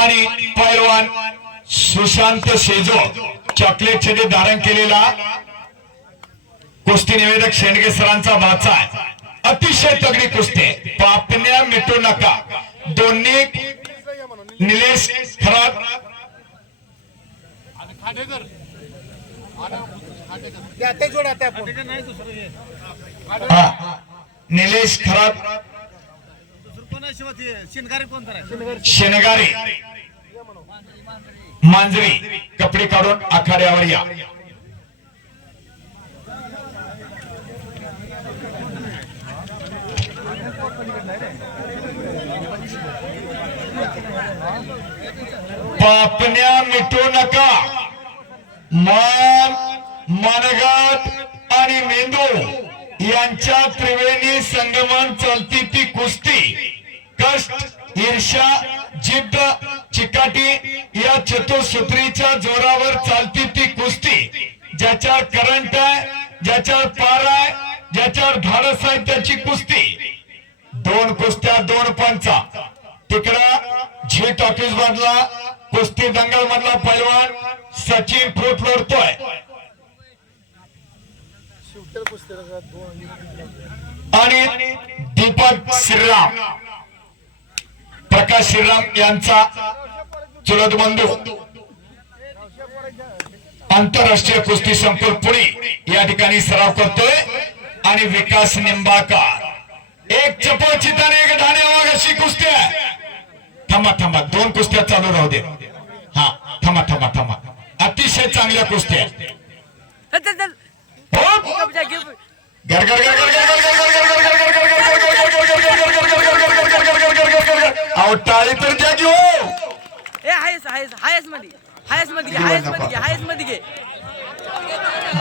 आणि पैलवान सुशांत शेजो चॉकलेट छेदी धारण केलेला कुस्ती निवेदक शेंडगे सरांचा भाचा आहे. अतिशय तगडी कुस्ती, पापण्या मिटू नका. दोन्ही निलेश खरात निलेश खरात शेनगारी मांजरी कपडे काढून आखाड्यावर या. पापण्या मिटू नका. मान, मनगट आणि मेंदू यांच्या त्रिवेणी संगमन चलती ती कुस्ती. कष्ट, ईर्ष्या, जिद्द, चिकाटी या चतुसूत्रीच्या जोरावर चालती ती कुस्ती. ज्याच्यावर करंट आहे, ज्याच्यावर पार आहे, ज्याच्यावर धाडस आहे त्याची कुस्ती. दोन कुस्त्या, दोन पंचा. तिकडं झी टॉकीज मधला कुस्ती दंगल मधला पैलवान सचिन फूट लोटतोय आणि दीपक श्रीराम, प्रकाश श्रीराम यांचा चुलत बंधू आंतरराष्ट्रीय कुस्ती संकुल पुणे या ठिकाणी सराव करतोय. आणि विकास निंबाळकर एक चपळचिताने एक ढाण्यावाग अशी कुस्ती आहे. थांबा थांबा, दोन कुस्त्या चालू राहू दे. हा थांबा थांबा थांबा, अतिशय चांगल्या कुस्त्या. टाळी तर द्या घेऊ.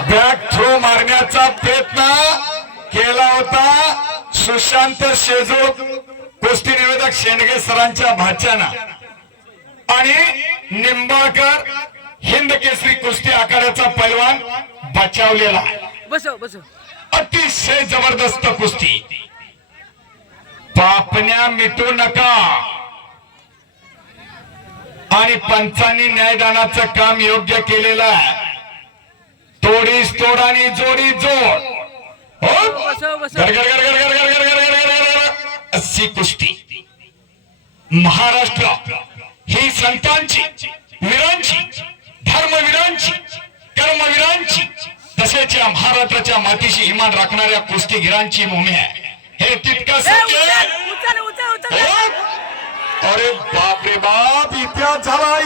बॅक थ्रो मारण्याचा प्रयत्न केला होता सुशांत शेजो कुस्ती निवेदक शेंडगे सरांच्या भाच्यानं. आणि निंबाळकर हिंद केसरी कुस्ती आखाड्याचा पैलवान बचावलेला. बसो बसो. अतिशय जबरदस्त कुस्ती. पापण्या मिटू नका. आणि पंचांनी न्यायदानाचं काम योग्य केलेलं आहे. तोडीस तोड आणि जोडी जोड. अशी कुस्ती. महाराष्ट्र ही संतांची, वीरांची, धर्मवीरांची, कर्मवीरांची तसेच या महाराष्ट्राच्या मातीशी इमान राखणाऱ्या कुस्तीगिरांची भूमी आहे. हे तितकं सत्य. अरे बाप रे बाप, इतिहास झाला